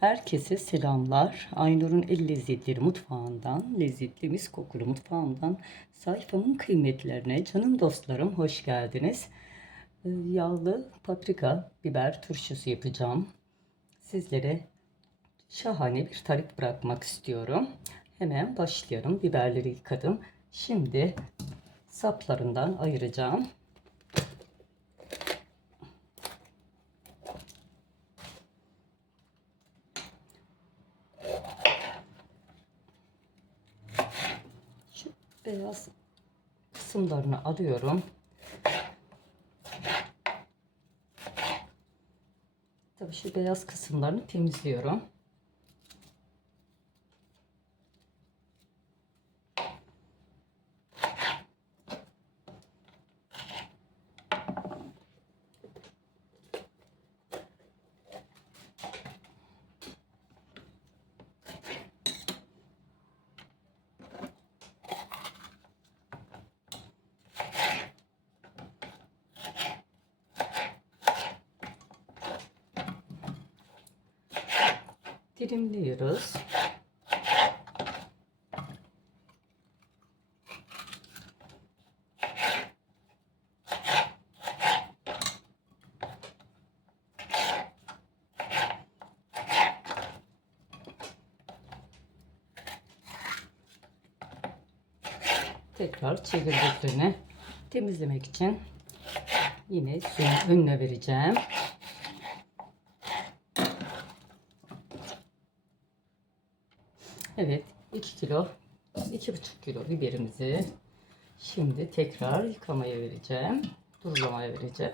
Herkese selamlar. Aynur'un El Lezzetleri mutfağından, lezzetli mis kokulu mutfağımdan sayfamın kıymetlerine canım dostlarım hoş geldiniz. Ee, Yağlı paprika, biber turşusu yapacağım. Sizlere şahane bir tarif bırakmak istiyorum. Hemen başlayalım. Biberleri yıkadım. Şimdi saplarından ayıracağım. Şu beyaz kısımlarını alıyorum. Tabii şu beyaz kısımlarını temizliyorum. Dilimliyoruz. Tekrar çevirdiklerini temizlemek için yine suyun önüne vereceğim. Evet 2 kilo 2,5 kilo biberimizi şimdi tekrar yıkamaya vereceğim. Durulamaya vereceğim.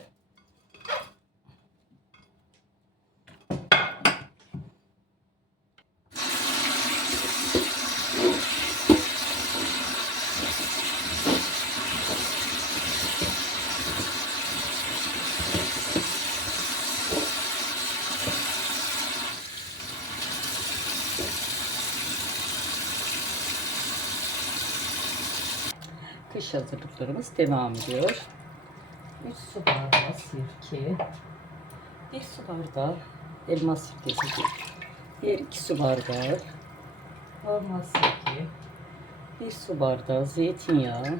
Kış hazırlıklarımız devam ediyor. 3 su bardağı sirke, 1 su bardağı elma sirkesi, diğer 2 su bardağı normal sirke, 1 su bardağı zeytinyağı,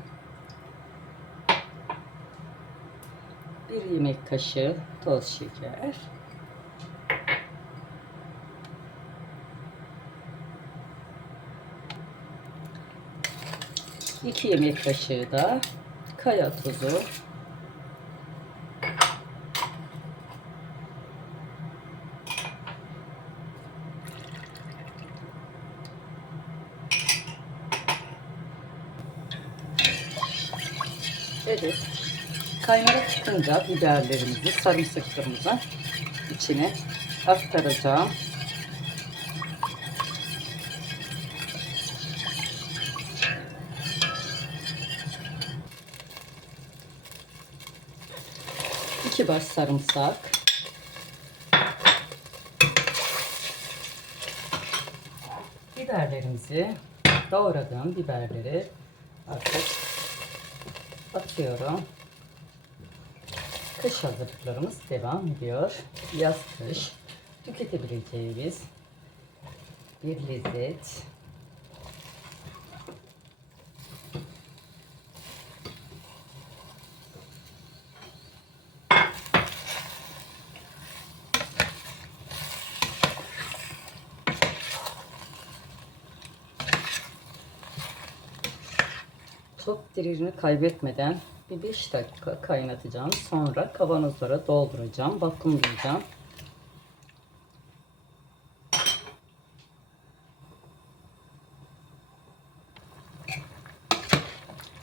1 yemek kaşığı toz şeker, 2 yemek kaşığı da kaya tuzu. Evet. Kaynağa çıkınca biberlerimizi, sarımsaklarımızı içine aktaracağım. İki baş sarımsak. Biberlerimizi doğradığım biberleri artık atıyorum. Kış hazırlıklarımız devam ediyor. Yaz kış tüketebileceğimiz bir lezzet. Çok diririni kaybetmeden bir 5 dakika kaynatacağım. Sonra kavanozlara dolduracağım. Vakumlayacağım.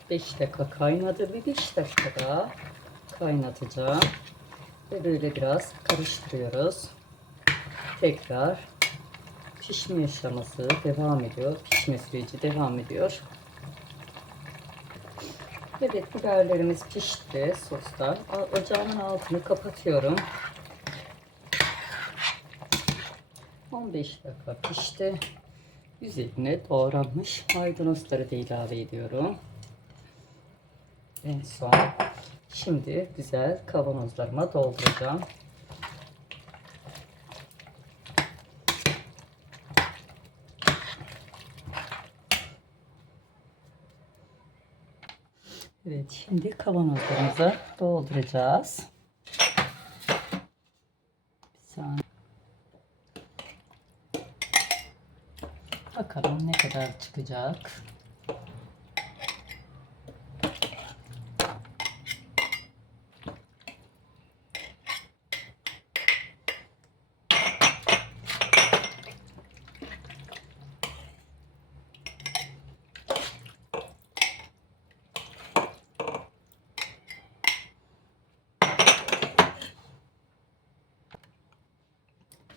Beş dakika kaynadı. Bir beş dakika daha kaynatacağım. Ve böyle biraz karıştırıyoruz. Tekrar pişme aşaması devam ediyor. Pişme süreci devam ediyor. Evet biberlerimiz pişti sosta. Ocağımın altını kapatıyorum. 15 dakika pişti. Üzerine doğranmış maydanozları da ilave ediyorum. En son şimdi güzel kavanozlarıma dolduracağım. Evet şimdi kavanozlarımıza dolduracağız. Bir saniye. Bakalım ne kadar çıkacak.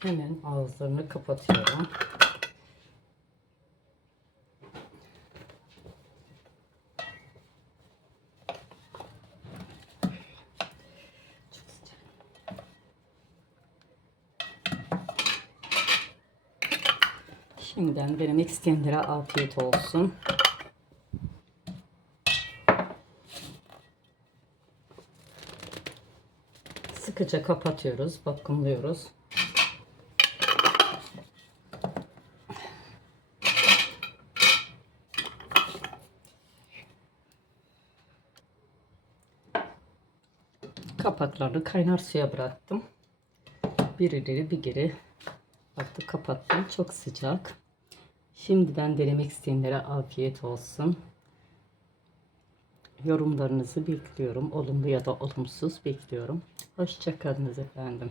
Hemen ağızlarını kapatıyorum. Şimdiden denemek isteyenlere afiyet olsun. Sıkıca kapatıyoruz, vakumluyoruz. Kapaklarını kaynar suya bıraktım. Bir ileri bir geri baktı kapattım. Çok sıcak. Şimdiden denemek isteyenlere afiyet olsun. Yorumlarınızı bekliyorum. Olumlu ya da olumsuz bekliyorum. Hoşçakalınız efendim.